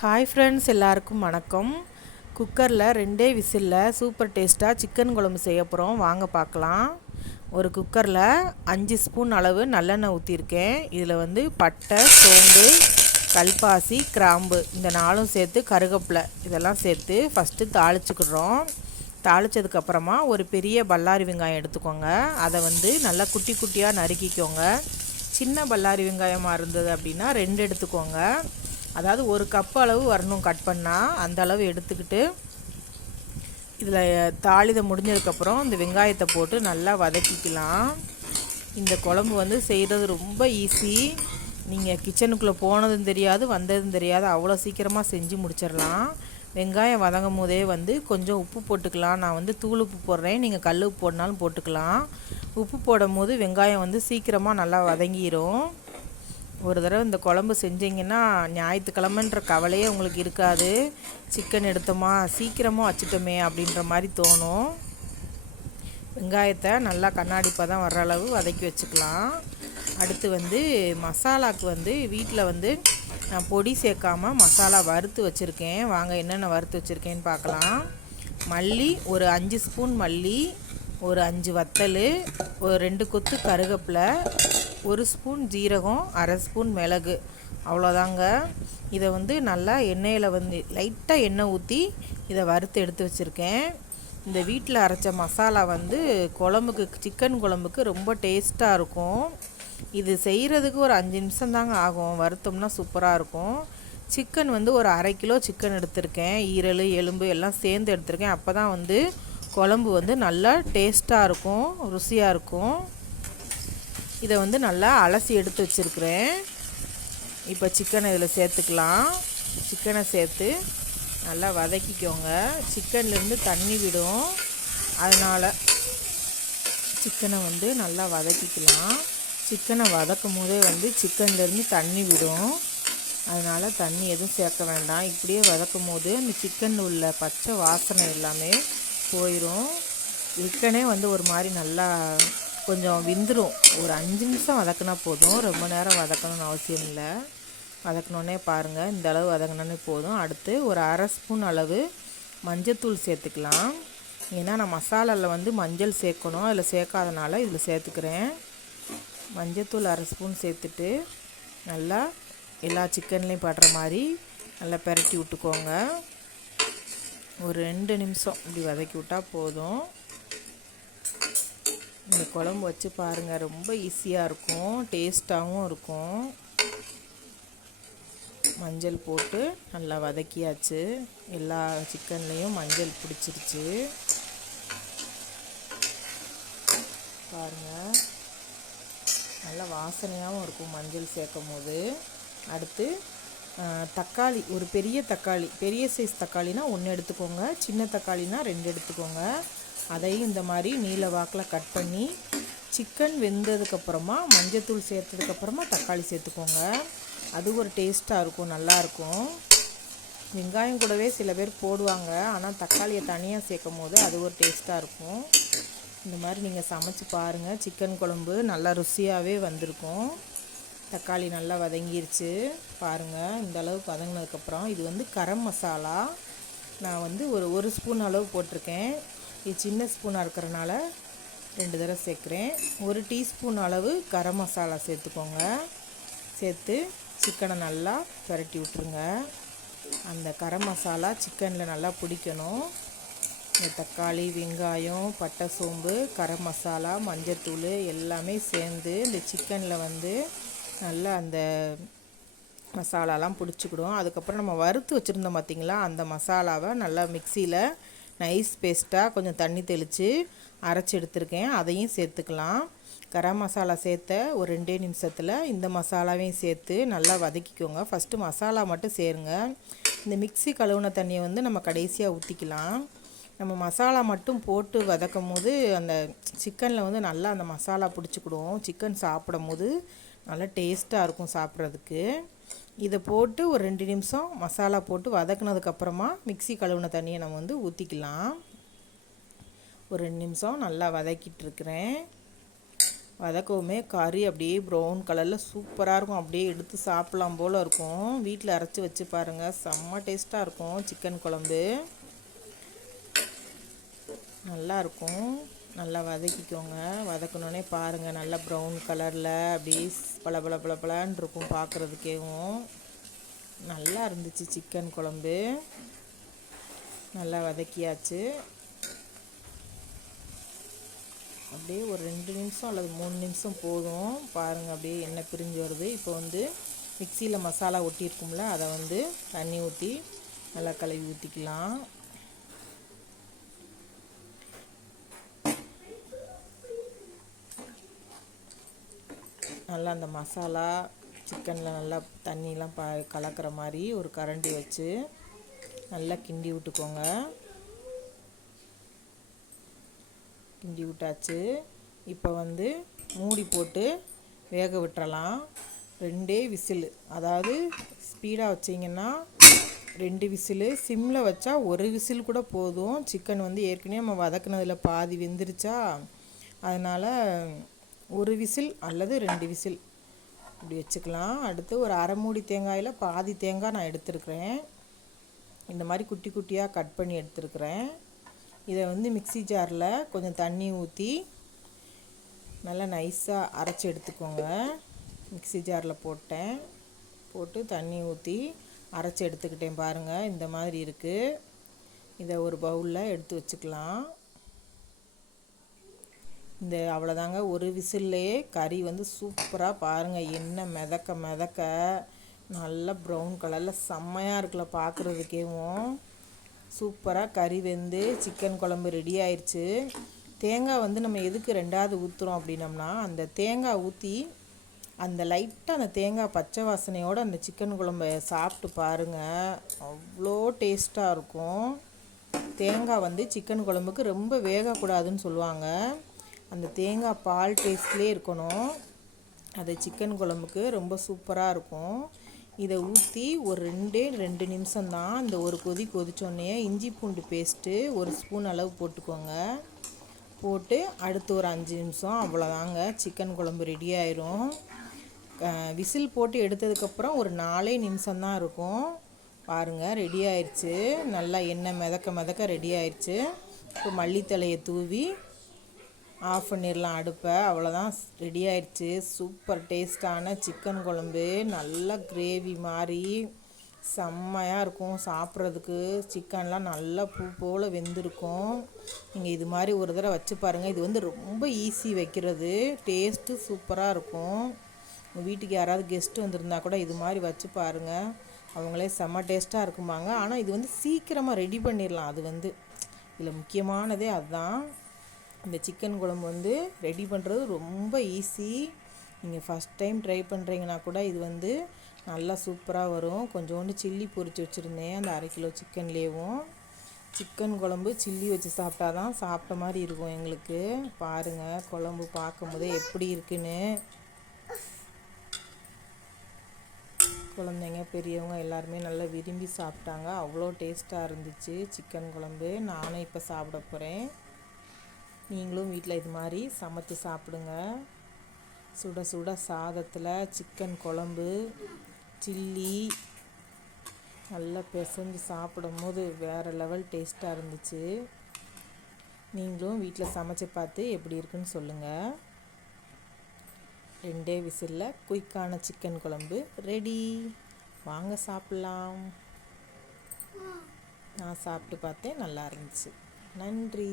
Hi friends எல்லாருக்கும் வணக்கம். குக்கரில் ரெண்டே விசிலில் சூப்பர் டேஸ்ட்டாக சிக்கன் குழம்பு செய்ய போகிறோம் வாங்க பார்க்கலாம். ஒரு குக்கரில் அஞ்சு ஸ்பூன் அளவு நல்லெண்ணெய் ஊற்றிருக்கேன் இதில் வந்து பட்டை சோம்பு கல்பாசி கிராம்பு இந்த நாளும் சேர்த்து கருகப்பில் இதெல்லாம் சேர்த்து ஃபஸ்ட்டு தாளிச்சுக்கிடுறோம். தாளித்ததுக்கப்புறமா ஒரு பெரிய பல்லாரி வெங்காயம் எடுத்துக்கோங்க. அதை வந்து நல்லா குட்டி குட்டியாக நறுக்கிக்கோங்க. சின்ன பல்லாரி வெங்காயமாக இருந்தது அப்படின்னா ரெண்டு எடுத்துக்கோங்க. அதாவது ஒரு கப் அளவு வரணும் கட் பண்ணால் அந்த அளவு எடுத்துக்கிட்டு இதில் தாளிதம் முடிஞ்சதுக்கப்புறம் இந்த வெங்காயத்தை போட்டு நல்லா வதக்கிக்கலாம். இந்த குழம்பு வந்து செய்கிறது ரொம்ப ஈஸி நீங்கள் கிச்சனுக்குள்ளே போனதும் தெரியாது வந்ததும் தெரியாது. அவ்வளோ சீக்கிரமாக செஞ்சு முடிச்சிடலாம். வெங்காயம் வதங்கும் போதே வந்து கொஞ்சம் உப்பு போட்டுக்கலாம். நான் வந்து தூள் உப்பு போடுறேன். நீங்கள் கல் உப்பு போடனாலும் போட்டுக்கலாம். உப்பு போடும் போது வெங்காயம் வந்து சீக்கிரமாக நல்லா வதங்கிடும் ஒரு தடவை இந்த குழம்பு செஞ்சிங்கன்னா ஞாயிற்றுக்கிழமைன்ற கவலையே உங்களுக்கு இருக்காது. சிக்கன் எடுத்தோமா சீக்கிரமாக வச்சுட்டோமே அப்படின்ற மாதிரி தோணும். வெங்காயத்தை நல்லா கண்ணாடி பதம் வர்ற அளவு வதக்கி வச்சுக்கலாம். அடுத்து வந்து மசாலாவுக்கு வந்து வீட்டில் வந்து நான் பொடி சேர்க்காம மசாலா வறுத்து வச்சுருக்கேன். வாங்க என்னென்ன வறுத்து வச்சுருக்கேன்னு பார்க்கலாம். மல்லி ஒரு அஞ்சு ஸ்பூன் மல்லி ஒரு அஞ்சு வத்தல் ஒரு ரெண்டு கொத்து கருகப்பில் ஒரு ஸ்பூன் ஜீரகம் அரை ஸ்பூன் மிளகு. அவ்வளோதாங்க. இதை வந்து நல்லா எண்ணெயில் வந்து லைட்டாக எண்ணெய் ஊற்றி இதை வறுத்து எடுத்து வச்சுருக்கேன். இந்த வீட்டில் அரைச்ச மசாலா வந்து குழம்புக்கு சிக்கன் குழம்புக்கு ரொம்ப டேஸ்ட்டாக இருக்கும். இது செய்கிறதுக்கு ஒரு அஞ்சு நிமிஷம் தாங்க ஆகும். வறுத்தோம்னா சூப்பராக இருக்கும். சிக்கன் வந்து ஒரு அரை கிலோ சிக்கன் எடுத்திருக்கேன். ஈரல் எலும்பு எல்லாம் சேர்ந்து எடுத்திருக்கேன். அப்போ தான் வந்து குழம்பு வந்து நல்லா டேஸ்ட்டாக இருக்கும் ருசியாக இருக்கும். இதை வந்து நல்லா அலசி எடுத்து வச்சுருக்குறேன். இப்போ சிக்கனை இதில் சேர்த்துக்கலாம். சிக்கனை சேர்த்து நல்லா வதக்கிக்கோங்க. சிக்கன்லேருந்து தண்ணி விடும். அதனால் சிக்கனை வந்து நல்லா வதக்கிக்கலாம். சிக்கனை வதக்கும் போதே வந்து சிக்கன்லேருந்து தண்ணி விடும். அதனால் தண்ணி எதுவும் சேர்க்க வேண்டாம். இப்படியே வதக்கும் போது அந்த சிக்கன் உள்ள பச்சை வாசனை எல்லாமே போயிடும் சிக்கனே வந்து ஒரு மாதிரி நல்லா கொஞ்சம் விந்துடும் ஒரு அஞ்சு நிமிஷம் வதக்கினா போதும். ரொம்ப நேரம் வதக்கணும்னு அவசியம் இல்லை. வதக்கினோடனே பாருங்கள் இந்த அளவு வதங்கினோன்னே போதும். அடுத்து ஒரு அரை ஸ்பூன் அளவு மஞ்சத்தூள் சேர்த்துக்கலாம். ஏன்னா நான் மசாலாவில் வந்து மஞ்சள் சேர்க்கணும். அதில் சேர்க்காதனால இதில் சேர்த்துக்கிறேன். மஞ்சத்தூள் அரை ஸ்பூன் சேர்த்துட்டு நல்லா எல்லா சிக்கன்லேயும் படுற மாதிரி நல்லா பெரட்டி விட்டுக்கோங்க. ஒரு ரெண்டு நிமிஷம் இப்படி வதக்கி விட்டால் போதும். இந்த குழம்பு வச்சு பாருங்கள் ரொம்ப ஈஸியாக இருக்கும் டேஸ்ட்டாகவும் இருக்கும். மஞ்சள் போட்டு நல்லா வதக்கியாச்சு. எல்லா சிக்கன்லேயும் மஞ்சள் பிடிச்சிருச்சு. பாருங்கள் நல்லா வாசனையாகவும் இருக்கும் மஞ்சள் சேர்க்கும் போது அடுத்து தக்காளி ஒரு பெரிய தக்காளி பெரிய சைஸ் தக்காளினா ஒன்று எடுத்துக்கோங்க சின்ன தக்காளினா ரெண்டு எடுத்துக்கோங்க. அதையும் இந்த மாதிரி நீல வாக்கில் கட் பண்ணி சிக்கன் வெந்ததுக்கப்புறமா மஞ்சத்தூள் சேர்த்ததுக்கப்புறமா தக்காளி சேர்த்துக்கோங்க. அது ஒரு டேஸ்ட்டாக இருக்கும் நல்லாயிருக்கும் வெங்காயம் கூடவே சில பேர் போடுவாங்க ஆனால் தக்காளியை தனியாக சேர்க்கும் போது அது ஒரு டேஸ்ட்டாக இருக்கும். இந்த மாதிரி நீங்கள் சமைச்சு பாருங்கள் சிக்கன் குழம்பு நல்லா ருசியாகவே வந்திருக்கும். தக்காளி நல்லா வதங்கிருச்சு பாருங்கள் இந்த அளவுக்கு வதங்கினதுக்கப்புறம் இது வந்து கரம் மசாலா. நான் வந்து ஒரு ஒரு ஸ்பூன் அளவு போட்டிருக்கேன். இது சின்ன ஸ்பூனாக இருக்கிறனால ரெண்டு தடவை சேர்க்குறேன். ஒரு டீஸ்பூன் அளவு கரம் மசாலா சேர்த்துக்கோங்க. சேர்த்து சிக்கனை நல்லா பரட்டி விட்ருங்க அந்த கரம் மசாலா சிக்கனில் நல்லா பிடிக்கணும். இந்த தக்காளி வெங்காயம் பட்டை சோம்பு கரம் மசாலா மஞ்சத்தூள் எல்லாமே சேர்ந்து இந்த சிக்கனில் வந்து நல்லா அந்த மசாலாலாம் பிடிச்சிக்கிடும். அதுக்கப்புறம் நம்ம வறுத்து வச்சுருந்தோம் பார்த்திங்களா அந்த மசாலாவை நல்லா மிக்சியில் நைஸ் பேஸ்ட்டாக கொஞ்சம் தண்ணி தெளித்து அரைச்சி எடுத்துருக்கேன். அதையும் சேர்த்துக்கலாம். கரம் மசாலா சேர்த்த ஒரு ரெண்டே நிமிஷத்தில் இந்த மசாலாவையும் சேர்த்து நல்லா வதக்கிக்கோங்க. ஃபஸ்ட்டு மசாலா மட்டும் சேருங்க. இந்த மிக்சி கழுவுன தண்ணியை வந்து நம்ம கடைசியாக ஊற்றிக்கலாம் நம்ம மசாலா மட்டும் போட்டு வதக்கும் போது அந்த சிக்கனில் வந்து நல்லா அந்த மசாலா பிடிச்சிக்கிடுவோம் சிக்கன் சாப்பிடும் போது நல்லா டேஸ்ட்டாக இருக்கும் சாப்பிட்றதுக்கு. இதை போட்டு ஒரு ரெண்டு நிமிஷம் மசாலா போட்டு வதக்குனதுக்கப்புறமா மிக்சி கழுவுன தண்ணியை நம்ம வந்து ஊற்றிக்கலாம் ஒரு ரெண்டு நிமிஷம் நல்லா வதக்கிட்டுருக்குறேன் வதக்கவுமே கறி அப்படியே ப்ரௌன் கலரில் சூப்பராக இருக்கும். அப்படியே எடுத்து சாப்பிட்லாம் போல் இருக்கும். வீட்டில் அரைச்சி வச்சு பாருங்கள் செம்ம டேஸ்ட்டாக இருக்கும். சிக்கன் குழம்பு. நல்லாயிருக்கும் நல்லா வதக்கிக்கோங்க. வதக்கணுன்னே பாருங்கள் நல்லா ப்ரௌன் கலரில் அப்படியே பல பல பல பலான் இருக்கும் பார்க்குறதுக்கேவும் நல்லா இருந்துச்சு சிக்கன் குழம்பு. நல்லா வதக்கியாச்சு. அப்படியே ஒரு ரெண்டு நிமிஷம் அல்லது மூணு நிமிஷம் போதும். பாருங்கள் அப்படியே எண்ணெய் பிரிஞ்சு வருது. இப்போ வந்து மிக்சியில் மசாலா ஒட்டியிருக்கும்ல அதை வந்து தண்ணி ஊற்றி நல்லா கழுவி ஊற்றிக்கலாம் நல்லா அந்த மசாலா சிக்கனில் நல்லா தண்ணிலாம் ப கலக்கிற மாதிரி ஒரு கரண்டி வச்சு நல்லா கிண்டி விட்டுக்கோங்க. கிண்டி விட்டாச்சு. இப்போ வந்து மூடி போட்டு வேக விட்டுறலாம். ரெண்டே விசில். அதாவது ஸ்பீடாக வச்சிங்கன்னா ரெண்டு விசிலு. சிம்மில் வச்சா ஒரு விசில் கூட போதும். சிக்கன் வந்து ஏற்கனவே நம்ம வதக்குனதில் பாதி வெந்துருச்சா? அதனால் ஒரு விசில் அல்லது ரெண்டு விசில். இப்படி வச்சுக்கலாம். அடுத்து ஒரு அரை மூடி தேங்காயில் பாதி தேங்காய் நான் எடுத்துருக்குறேன். இந்த மாதிரி குட்டி குட்டியாக கட் பண்ணி எடுத்துருக்குறேன். இதை வந்து மிக்சி ஜாரில் கொஞ்சம் தண்ணி ஊற்றி நல்லா நைஸாக அரைச்சி எடுத்துக்கோங்க. மிக்சி ஜாரில் போட்டேன். போட்டு தண்ணி ஊற்றி அரைச்சி எடுத்துக்கிட்டேன் பாருங்கள் இந்த மாதிரி இருக்குது இதை ஒரு பவுலில் எடுத்து வச்சுக்கலாம். இந்த அவ்வளோதாங்க ஒரு விசில்லையே கறி வந்து சூப்பராக பாருங்கள் எண்ணெய் மிதக்க மிதக்க. நல்லா ப்ரௌன் கலரில் செம்மையாக இருக்குல்ல பார்க்குறதுக்கேவும் சூப்பராக கறி வெந்து சிக்கன் குழம்பு ரெடி ஆயிடுச்சு தேங்காய் வந்து நம்ம எதுக்கு ரெண்டாவது ஊற்றுறோம் அப்படின்னம்னா அந்த தேங்காய் ஊற்றி அந்த லைட்டாக அந்த தேங்காய் பச்சை வாசனையோடு அந்த சிக்கன் குழம்பை சாப்பிட்டு பாருங்கள் அவ்வளோ டேஸ்ட்டாக இருக்கும். தேங்காய் வந்து சிக்கன் குழம்புக்கு ரொம்ப வேகக்கூடாதுன்னு சொல்லுவாங்க. அந்த தேங்காய் பால் டேஸ்ட்லேயே இருக்கணும். அது சிக்கன் குழம்புக்கு ரொம்ப சூப்பராக இருக்கும். இதை ஊற்றி ஒரு ரெண்டே ரெண்டு நிமிஷம்தான் இந்த ஒரு கொதி கொதிச்சோடனே இஞ்சி பூண்டு பேஸ்ட்டு ஒரு ஸ்பூன் அளவு போட்டுக்கோங்க. போட்டு அடுத்து ஒரு அஞ்சு நிமிஷம் அவ்வளோதாங்க சிக்கன் குழம்பு ரெடி ஆயிரும். விசில் போட்டு எடுத்ததுக்கப்புறம் ஒரு நாலே நிமிஷம்தான் இருக்கும். பாருங்கள் ரெடி ஆயிடுச்சு நல்லா எண்ணெய் மிதக்க மிதக்க ரெடி ஆயிடுச்சு இப்போ மல்லித்தலையை தூவி ஆஃப் பண்ணிடலாம் அடுப்பை. அவ்வளோதான் ரெடி ஆயிடுச்சு. சூப்பர் டேஸ்டான சிக்கன் குழம்பு. நல்லா கிரேவி மாதிரி செம்மையாக இருக்கும் சாப்பிட்றதுக்கு. சிக்கன்லாம் நல்லா பூ போல் வெந்திருக்கும். நீங்கள் இது மாதிரி ஒரு தடவை வச்சு பாருங்கள் இது வந்து ரொம்ப ஈஸி வைக்கிறது. டேஸ்ட்டு சூப்பராக இருக்கும். உங்கள் வீட்டுக்கு யாராவது கெஸ்ட்டு வந்திருந்தா கூட இது மாதிரி வச்சு பாருங்கள் அவங்களே செம்ம டேஸ்ட்டாக இருக்குமாங்க ஆனால் இது வந்து சீக்கிரமாக ரெடி பண்ணிடலாம். அது வந்து இதில் முக்கியமானதே அதுதான் இந்த சிக்கன் குழம்பு வந்து ரெடி பண்ணுறது ரொம்ப ஈஸி. நீங்கள் ஃபஸ்ட் டைம் ட்ரை பண்ணுறீங்கன்னா கூட இது வந்து நல்லா சூப்பராக வரும். கொஞ்சோண்டு சில்லி பொரித்து வச்சுருந்தேன். அந்த அரை கிலோ சிக்கன்லேயும். சிக்கன் குழம்பு சில்லி வச்சு சாப்பிட்டா தான் சாப்பிட்ட மாதிரி இருக்கும் எங்களுக்கு. பாருங்கள் குழம்பு பார்க்கும்போதே எப்படி இருக்குன்னு. குழந்தைங்க பெரியவங்க எல்லாருமே நல்லா விரும்பி சாப்பிட்டாங்க. அவ்வளோ டேஸ்ட்டாக இருந்துச்சு சிக்கன் குழம்பு. நானும் இப்போ சாப்பிட போகிறேன் நீங்களும் வீட்டில் இது மாதிரி சமைச்சு சாப்பிடுங்க. சுட சுட சாதத்தில் சிக்கன் குழம்பு சில்லி நல்லா பிசைஞ்சு சாப்பிடும் போது வேறு லெவல் டேஸ்ட்டாக இருந்துச்சு. நீங்களும் வீட்டில் சமைச்சு பார்த்து எப்படி இருக்குன்னு சொல்லுங்கள் ரெண்டே விசிலில் குயிக்கான சிக்கன் குழம்பு ரெடி வாங்க சாப்பிட்லாம். நான் சாப்பிட்டு பார்த்தேன் நல்லா இருந்துச்சு. நன்றி.